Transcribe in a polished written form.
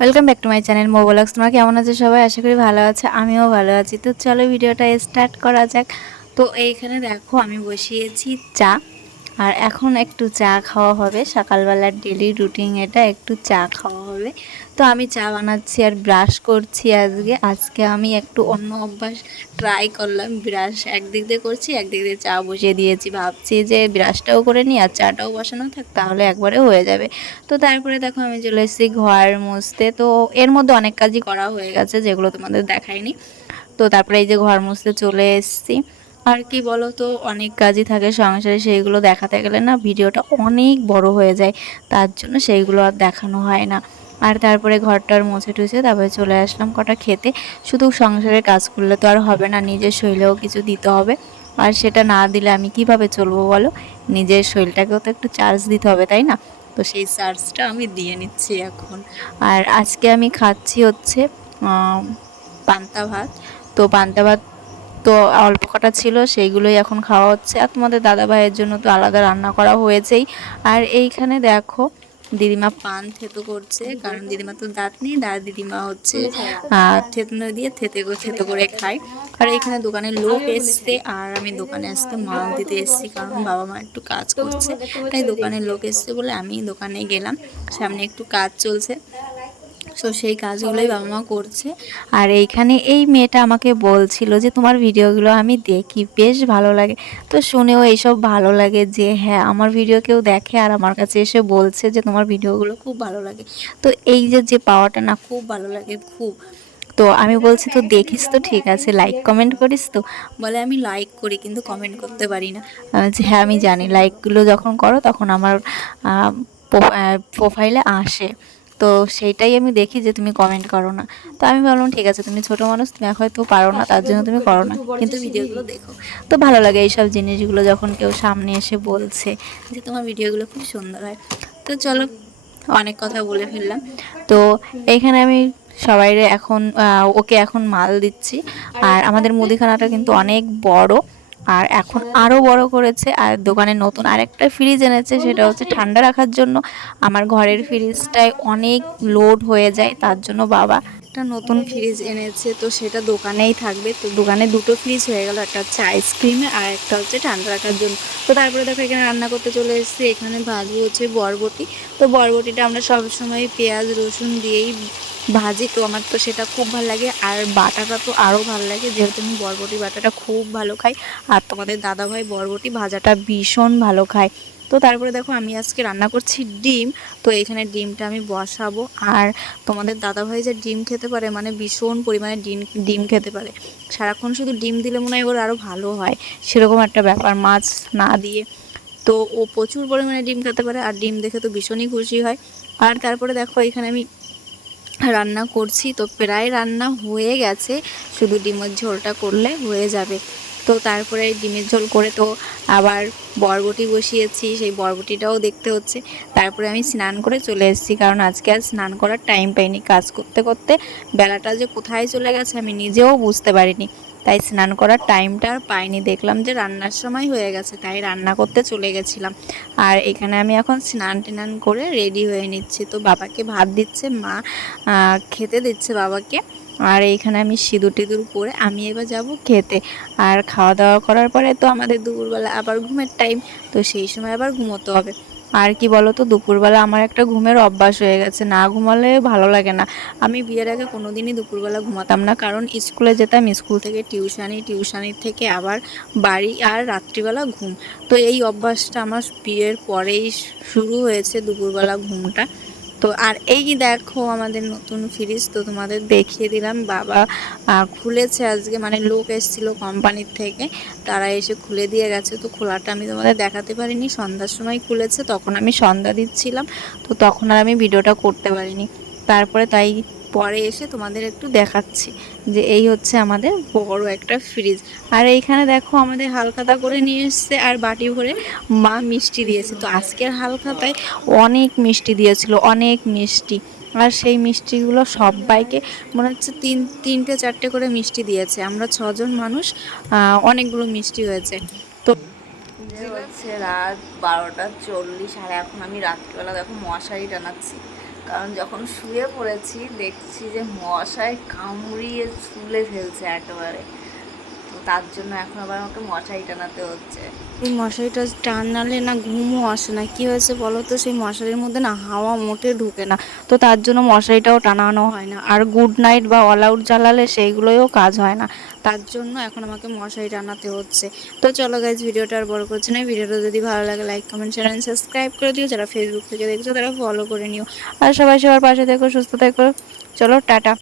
Welcome back to my channel মো blogs. তোমরা কেমন আছো সবাই? আশা করি ভালো আছে, আমিও ভালো আছি। তো চলো ভিডিওটা স্টার্ট করা যাক। তো এইখানে দেখো আমি বসিয়েছি চা, আর এখন একটু চা খাওয়া হবে। সকালবেলার ডেলি রুটিন এটা, একটু চা খাওয়া হবে। তো আমি চা বানাচ্ছি আর ব্রাশ করছি। আজকে আমি একটু অন্য অভ্যাস ট্রাই করলাম। ব্রাশ একদিক দিয়ে করছি, একদিক দিয়ে চা বসিয়ে দিয়েছি। ভাবছি যে ব্রাশটাও করে নিই আর চাটাও বসানো থাক, তাহলে একবারে হয়ে যাবে। তো তারপরে দেখো আমি চলে এসেছি ঘর মুছতে। তো এর মধ্যে অনেক কাজই করা হয়ে গেছে, যেগুলো তোমাদের দেখাইনি। তো তারপরে এই যে ঘর মুছতে চলে এসেছি। আর কি বলো তো, অনেক কাজই থাকে সংসারে, সেইগুলো দেখাতে গেলে না ভিডিওটা অনেক বড় হয়ে যায়, তার জন্য সেইগুলো আর দেখানো হয় না। আর তারপরে ঘরটার মুছে টুছে তারপরে চলে আসলাম কটা খেতে। শুধু সংসারের কাজ করলে তো আর হবে না, নিজের শরীরেও কিছু দিতে হবে। আর সেটা না দিলে আমি কিভাবে চলবো বলো? নিজের শরীরটাকেও তো একটু চার্জ দিতে হবে, তাই না? তো সেই চার্জটা আমি দিয়ে নিচ্ছি এখন। আর আজকে আমি খাচ্ছি হচ্ছে পান্তা ভাত। তো পান্তা ভাত তো অল্প কটা ছিল, সেইগুলোই এখন খাওয়া হচ্ছে। আর তোমাদের দাদা ভাইয়ের জন্য তো আলাদা রান্না করা হয়েছেই। আর এইখানে দেখো দিদিমা পান থেতো করছে, কারণ দিদিমা তো দাঁত নেই, দিদিমা হচ্ছে থেতনো দিয়ে থেতে করে খায়। আর এইখানে দোকানে লোক এসছে, আর আমি দোকানে আসতে মাল দিতে এসেছি, কারণ বাবা মা একটু কাজ করছে, তাই দোকানের লোক এসছে বলে আমি দোকানে গেলাম। সামনে একটু কাজ চলছে, তো সেই কাজগুলোই বাবা মা করছে। আর এইখানে এই মেয়েটা আমাকে বলছিল যে তোমার ভিডিওগুলো আমি দেখি, বেশ ভালো লাগে। তো শুনেও এইসব ভালো লাগে যে হ্যাঁ, আমার ভিডিও কেউ দেখে আর আমার কাছে এসে বলছে যে তোমার ভিডিওগুলো খুব ভালো লাগে। তো এই যে যে পাওয়াটা না, খুব ভালো লাগে খুব। তো আমি বলছি তো দেখিস তো, ঠিক আছে, লাইক কমেন্ট করিস তো? বলে আমি লাইক করি কিন্তু কমেন্ট করতে পারি না। আমি বলছি হ্যাঁ আমি জানি, লাইকগুলো যখন করো তখন আমার প্রোফাইলে আসে। তো সেইটাই আমি দেখি যে তুমি কমেন্ট করো না। তো আমি ভাবলাম ঠিক আছে, তুমি ছোট মানুষ, তুমি হয়তো পারো না, তার জন্য তুমি করো না, কিন্তু ভিডিওগুলো দেখো। তো ভালো লাগে এইসব জিনিসগুলো যখন কেউ সামনে এসে বলছে যে তোমার ভিডিওগুলো খুব সুন্দর হয়। তো চলো, অনেক কথা বলে ফেললাম। তো এইখানে আমি সবাইরে এখন ওকে এখন মাল দিচ্ছি। আর আমাদের মুদিখানাটা কিন্তু অনেক বড়, আর এখন আরও বড় করেছে। আর দোকানে নতুন আরেকটা ফ্রিজ এনেছে, সেটা হচ্ছে ঠান্ডা রাখার জন্য। আমার ঘরের ফ্রিজটায় অনেক লোড হয়ে যায়, তার জন্য বাবা একটা নতুন ফ্রিজ এনেছে। তো সেটা দোকানেই থাকবে। তো দোকানে দুটো ফ্রিজ হয়ে গেল, একটা হচ্ছে আইসক্রিমে আর একটা হচ্ছে ঠান্ডা রাখার জন্য। তো তারপরে দেখো এখানে রান্না করতে চলে এসেছি। এখানে ভাজবো হচ্ছে বরবটি। তো বরবটিটা আমরা সবসময় পেঁয়াজ রসুন দিয়েই ভাজি, তো আমার তো সেটা খুব ভালো লাগে। আর বাটাটা তো আরও ভালো লাগে, যেহেতু আমি বরবটি বাটাটা খুব ভালো খাই। আর তোমাদের দাদাভাই বরবটি ভাজাটা ভীষণ ভালো খায়। তো তারপরে দেখো আমি আজকে রান্না করছি ডিম। তো এখানে ডিমটা আমি বসাবো। আর তোমাদের দাদাভাই যে ডিম খেতে পারে, মানে ভীষণ পরিমাণে ডিম ডিম খেতে পারে। সারাক্ষণ শুধু ডিম দিলে মনে হয় ওর আরও ভালো হয়, সেরকম একটা ব্যাপার, মাছ না দিয়ে। তো ও প্রচুর পরিমাণে ডিম খেতে পারে, আর ডিম দেখে তো ভীষণই খুশি হয়। আর তারপরে দেখো এখানে আমি রান্না করছি, তো প্রায় রান্না হয়ে গেছে, শুধু ডিমের ঝোলটা করলে হয়ে যাবে। তো তারপরে ডিমের ঝোল করে তো আবার বরবটি বসিয়েছি, সেই বরবটিটাও দেখতে হচ্ছে। তারপরে আমি স্নান করে চলে এসেছি, কারণ আজকে আর স্নান করার টাইম পাইনি। কাজ করতে করতে বেলাটা যে কোথায় চলে গেছে আমি নিজেও বুঝতে পারিনি, তাই স্নান করার টাইমটা আর পাইনি। দেখলাম যে রান্নার সময় হয়ে গেছে, তাই রান্না করতে চলে গেছিলাম। আর এখানে আমি এখন স্নান টেনান করে রেডি হয়ে নিচ্ছি। তো বাবাকে ভাত দিচ্ছে মা, খেতে দিচ্ছে বাবাকে। আর এইখানে আমি সিঁদুর টিঁদুর পরে আমি এবার যাব খেতে। আর খাওয়া দাওয়া করার পরে তো আমাদের দুপুরবেলা আবার ঘুমের টাইম, তো সেই সময় আবার ঘুমোতে হবে। আর কি বলো তো, দুপুরবেলা আমার একটা ঘুমের অভ্যাস হয়ে গেছে, না ঘুমালে ভালো লাগে না। আমি বিয়ের আগে কোনোদিনই দুপুরবেলা ঘুমাতাম না, কারণ স্কুলে যেতাম, স্কুল থেকে টিউশানির থেকে আবার বাড়ি, আর রাত্রিবেলা ঘুম। তো এই অভ্যাসটা আমার বিয়ের পরেই শুরু হয়েছে, দুপুরবেলা ঘুমটা। তো আর এই দেখো আমাদের নতুন ফ্রিজ, তো তোমাদের দেখিয়ে দিলাম। বাবা খুলেছে আজকে, মানে লোক এসেছিল কোম্পানির থেকে, তারা এসে খুলে দিয়ে গেছে। তো খোলাটা আমি তোমাদের দেখাতে পারিনি, সন্ধ্যার সময় খুলেছে, তখন আমি সন্ধ্যা দিচ্ছিলাম, তো তখন আর আমি ভিডিওটা করতে পারিনি। তারপরে তাই পরে এসে তোমাদের একটু দেখাচ্ছি যে এই হচ্ছে আমাদের বড় একটা ফ্রিজ। আর এইখানে দেখো আমাদের হালখাতা করে নিয়ে এসছে, আর বাটি ভরে মা মিষ্টি দিয়েছে। তো আজকের হালখাতায় অনেক মিষ্টি দিয়েছিল, অনেক মিষ্টি। আর সেই মিষ্টিগুলো সবাইকে মনে হচ্ছে তিনটে চারটে করে মিষ্টি দিয়েছে, আমরা ছজন মানুষ, অনেকগুলো মিষ্টি হয়েছে। তো যে হচ্ছে রাত 12:40, আর এখন আমি রাত্রিবেলা দেখো মশারি টানাচ্ছি, কারণ যখন শুয়ে পড়েছি দেখছি যে মশায় কামড়িয়ে ছুলে ফেলছে একেবারে, তো তার জন্য এখন আবার আমাকে মশারি টানাতে হচ্ছে। এই মশারিটা টানালে না ঘুমও আসে না, কি হয়েছে বলো তো, সেই মশারির মধ্যে না হাওয়া মোটে ঢুকে না, তো তার জন্য মশারিটাও টানানো হয় না। আর গুড নাইট বা অল আউট জ্বালালে সেইগুলোও কাজ হয় না, তার জন্য এখন আমাকে মশারি টানাতে হচ্ছে। তো চলো গাইজ, ভিডিওটা আর বড় করছি না। ভিডিওটা যদি ভালো লাগে like comment share and subscribe করে দিও, যারা ফেসবুক থেকে দেখছো তারা ফলো করে নিও। আর সবাই সবার পাশে থেকো, সুস্থ থেকো। চলো টাটা।